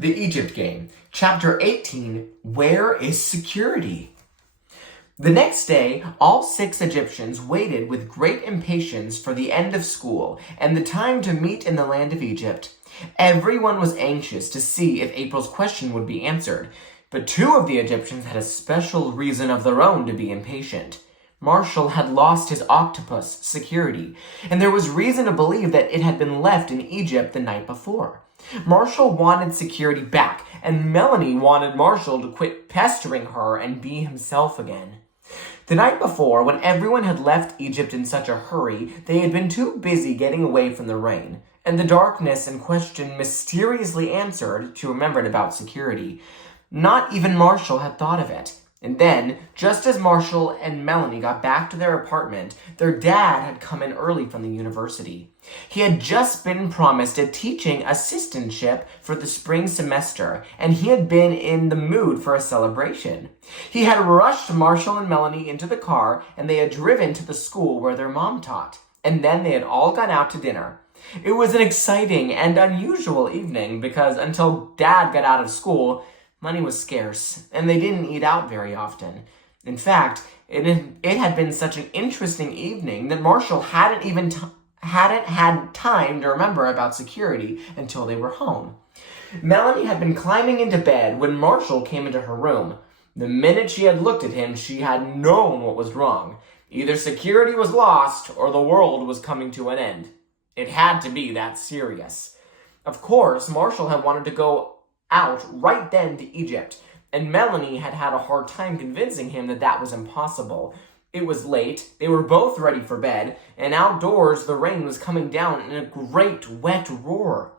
The Egypt Game, Chapter 18, Where is Security? The next day, all 6 Egyptians waited with great impatience for the end of school and the time to meet in the land of Egypt. Everyone was anxious to see if April's question would be answered, but 2 of the Egyptians had a special reason of their own to be impatient. Marshall had lost his octopus, Security, and there was reason to believe that it had been left in Egypt the night before. Marshall wanted Security back, and Melanie wanted Marshall to quit pestering her and be himself again. The night before, when everyone had left Egypt in such a hurry, they had been too busy getting away from the rain, and the darkness in question mysteriously answered to remember about Security. Not even Marshall had thought of it. And then, just as Marshall and Melanie got back to their apartment, their dad had come in early from the university. He had just been promised a teaching assistantship for the spring semester, and he had been in the mood for a celebration. He had rushed Marshall and Melanie into the car, and they had driven to the school where their mom taught. And then they had all gone out to dinner. It was an exciting and unusual evening because until Dad got out of school, money was scarce, and they didn't eat out very often. In fact, it had been such an interesting evening that Marshall hadn't had time to remember about Security until they were home. Melanie had been climbing into bed when Marshall came into her room. The minute she had looked at him, she had known what was wrong. Either Security was lost or the world was coming to an end. It had to be that serious. Of course, Marshall had wanted to go out right then to Egypt, and Melanie had had a hard time convincing him that that was impossible. It was late, they were both ready for bed, and outdoors the rain was coming down in a great wet roar.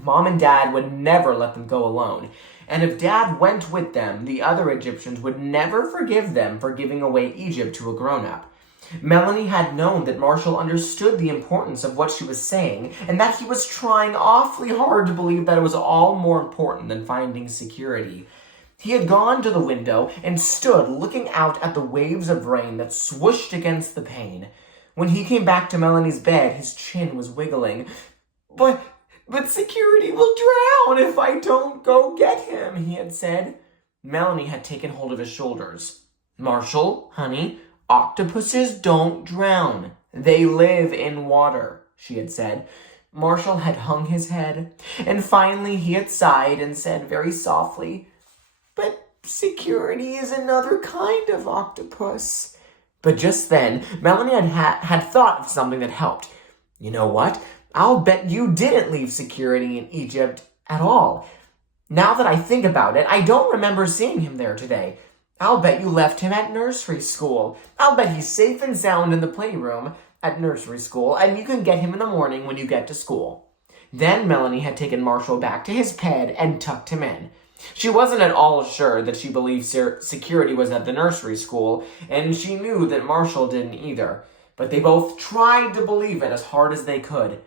Mom and Dad would never let them go alone, and if Dad went with them, the other Egyptians would never forgive them for giving away Egypt to a grown-up. Melanie had known that Marshall understood the importance of what she was saying, and that he was trying awfully hard to believe that it was all more important than finding Security. He had gone to the window and stood looking out at the waves of rain that swooshed against the pane. When he came back to Melanie's bed, his chin was wiggling. But Security will drown if I don't go get him, he had said. Melanie had taken hold of his shoulders. Marshall, honey, octopuses don't drown. They live in water, she had said. Marshall had hung his head, and finally he had sighed and said very softly, "But Security is another kind of octopus." But just then, Melanie had thought of something that helped. "You know what? I'll bet you didn't leave Security in Egypt at all. Now that I think about it, I don't remember seeing him there today. I'll bet you left him at nursery school. I'll bet he's safe and sound in the playroom at nursery school, and you can get him in the morning when you get to school." Then Melanie had taken Marshall back to his bed and tucked him in. She wasn't at all sure that she believed Security was at the nursery school, and she knew that Marshall didn't either. But they both tried to believe it as hard as they could.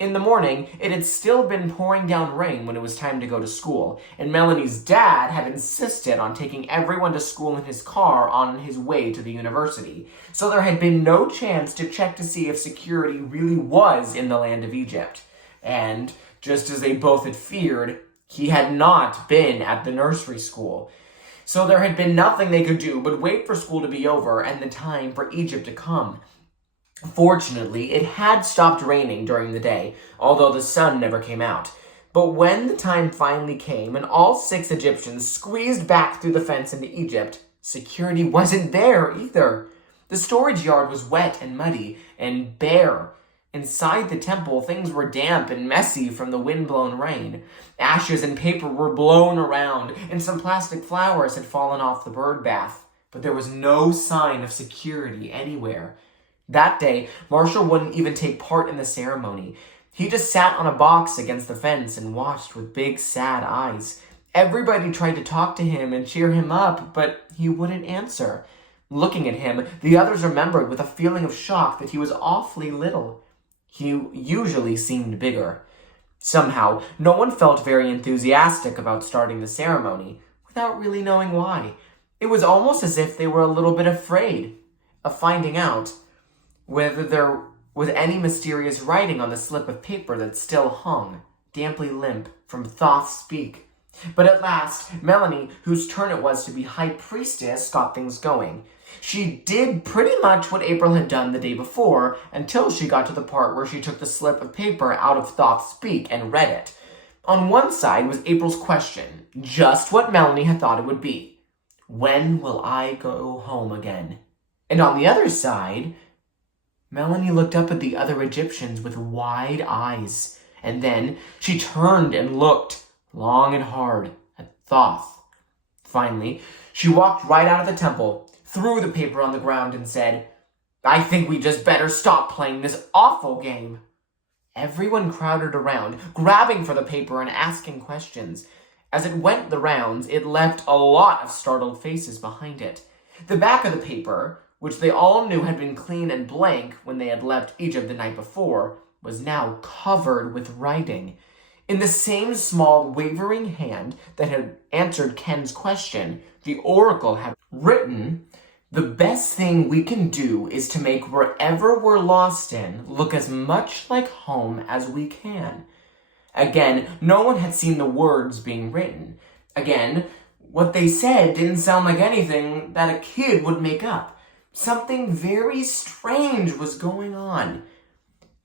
In the morning, it had still been pouring down rain when it was time to go to school, and Melanie's dad had insisted on taking everyone to school in his car on his way to the university. So there had been no chance to check to see if Security really was in the land of Egypt. And, just as they both had feared, he had not been at the nursery school. So there had been nothing they could do but wait for school to be over and the time for Egypt to come. Fortunately, it had stopped raining during the day, although the sun never came out. But when the time finally came and all 6 Egyptians squeezed back through the fence into Egypt, Security wasn't there either. The storage yard was wet and muddy and bare. Inside the temple, things were damp and messy from the wind-blown rain. Ashes and paper were blown around, and some plastic flowers had fallen off the bird bath. But there was no sign of Security anywhere. That day, Marshall wouldn't even take part in the ceremony. He just sat on a box against the fence and watched with big, sad eyes. Everybody tried to talk to him and cheer him up, but he wouldn't answer. Looking at him, the others remembered with a feeling of shock that he was awfully little. He usually seemed bigger. Somehow, no one felt very enthusiastic about starting the ceremony, without really knowing why. It was almost as if they were a little bit afraid of finding out whether there was any mysterious writing on the slip of paper that still hung damply limp from Thoth's beak. But at last, Melanie, whose turn it was to be high priestess, got things going. She did pretty much what April had done the day before, until she got to the part where she took the slip of paper out of Thoth's beak and read it. On one side was April's question, just what Melanie had thought it would be. When will I go home again? And on the other side, Melanie looked up at the other Egyptians with wide eyes, and then she turned and looked long and hard at Thoth. Finally, she walked right out of the temple, threw the paper on the ground, and said, I think we just better stop playing this awful game. Everyone crowded around, grabbing for the paper and asking questions. As it went the rounds, it left a lot of startled faces behind it. The back of the paper, which they all knew had been clean and blank when they had left Egypt the night before, was now covered with writing. In the same small, wavering hand that had answered Ken's question, the oracle had written, the best thing we can do is to make wherever we're lost in look as much like home as we can. Again, no one had seen the words being written. Again, what they said didn't sound like anything that a kid would make up. Something very strange was going on.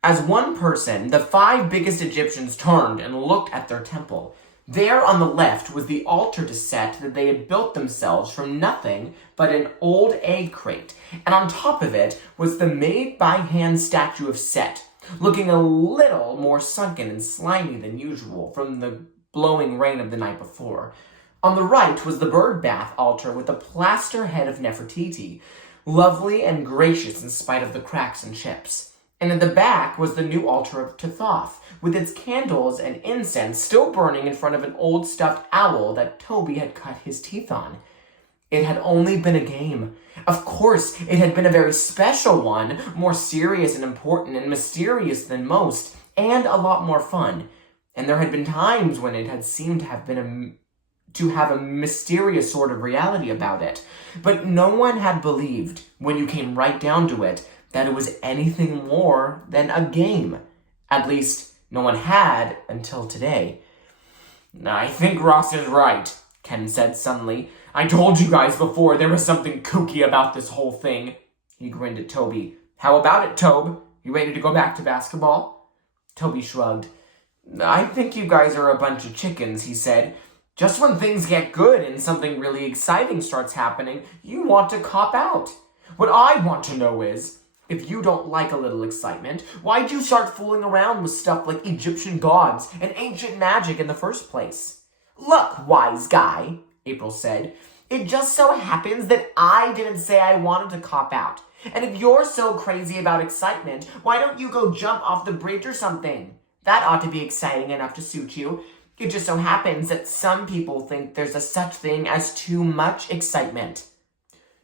As one person, the 5 biggest Egyptians turned and looked at their temple. There on the left was the altar to Set that they had built themselves from nothing but an old egg crate, and on top of it was the made-by-hand statue of Set, looking a little more sunken and slimy than usual from the blowing rain of the night before. On the right was the bird bath altar with the plaster head of Nefertiti, lovely and gracious in spite of the cracks and chips. And at the back was the new altar to Thoth, with its candles and incense still burning in front of an old stuffed owl that Toby had cut his teeth on. It had only been a game. Of course, it had been a very special one, more serious and important and mysterious than most, and a lot more fun. And there had been times when it had seemed to have a mysterious sort of reality about it. But no one had believed, when you came right down to it, that it was anything more than a game. At least, no one had until today. I think Ross is right, Ken said suddenly. I told you guys before there was something kooky about this whole thing. He grinned at Toby. How about it, Tobe? You ready to go back to basketball? Toby shrugged. I think you guys are a bunch of chickens, he said. Just when things get good and something really exciting starts happening, you want to cop out. What I want to know is, if you don't like a little excitement, why'd you start fooling around with stuff like Egyptian gods and ancient magic in the first place? Look, wise guy, April said, it just so happens that I didn't say I wanted to cop out. And if you're so crazy about excitement, why don't you go jump off the bridge or something? That ought to be exciting enough to suit you. It just so happens that some people think there's a such thing as too much excitement.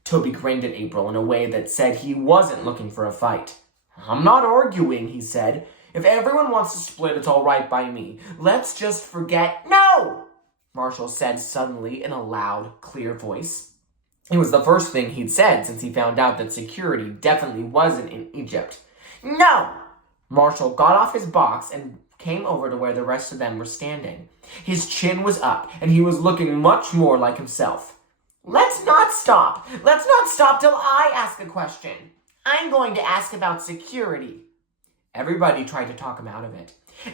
Toby grinned at April in a way that said he wasn't looking for a fight. I'm not arguing, he said. If everyone wants to split, it's all right by me. Let's just forget— No! Marshall said suddenly in a loud, clear voice. It was the first thing he'd said since he found out that security definitely wasn't in Egypt. No! Marshall got off his box and came over to where the rest of them were standing. His chin was up, and he was looking much more like himself. Let's not stop. Let's not stop till I ask a question. I'm going to ask about security. Everybody tried to talk him out of it.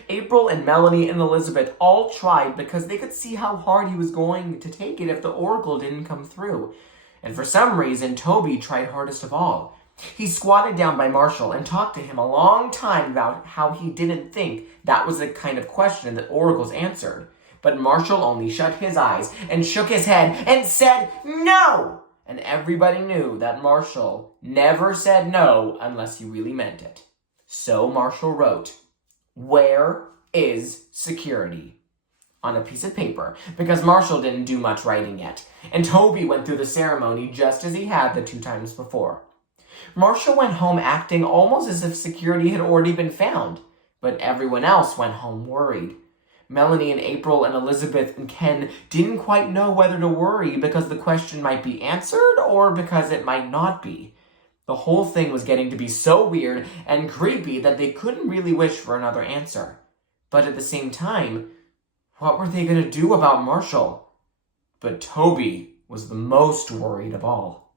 April and Melanie and Elizabeth all tried because they could see how hard he was going to take it if the oracle didn't come through. And for some reason, Toby tried hardest of all. He squatted down by Marshall and talked to him a long time about how he didn't think that was the kind of question that oracles answered. But Marshall only shut his eyes and shook his head and said no! And everybody knew that Marshall never said no unless he really meant it. So Marshall wrote, "Where is security?" on a piece of paper, because Marshall didn't do much writing yet, and Toby went through the ceremony just as he had the 2 times before. Marshall went home acting almost as if security had already been found, but everyone else went home worried. Melanie and April and Elizabeth and Ken didn't quite know whether to worry because the question might be answered or because it might not be. The whole thing was getting to be so weird and creepy that they couldn't really wish for another answer. But at the same time, what were they going to do about Marshall? But Toby was the most worried of all.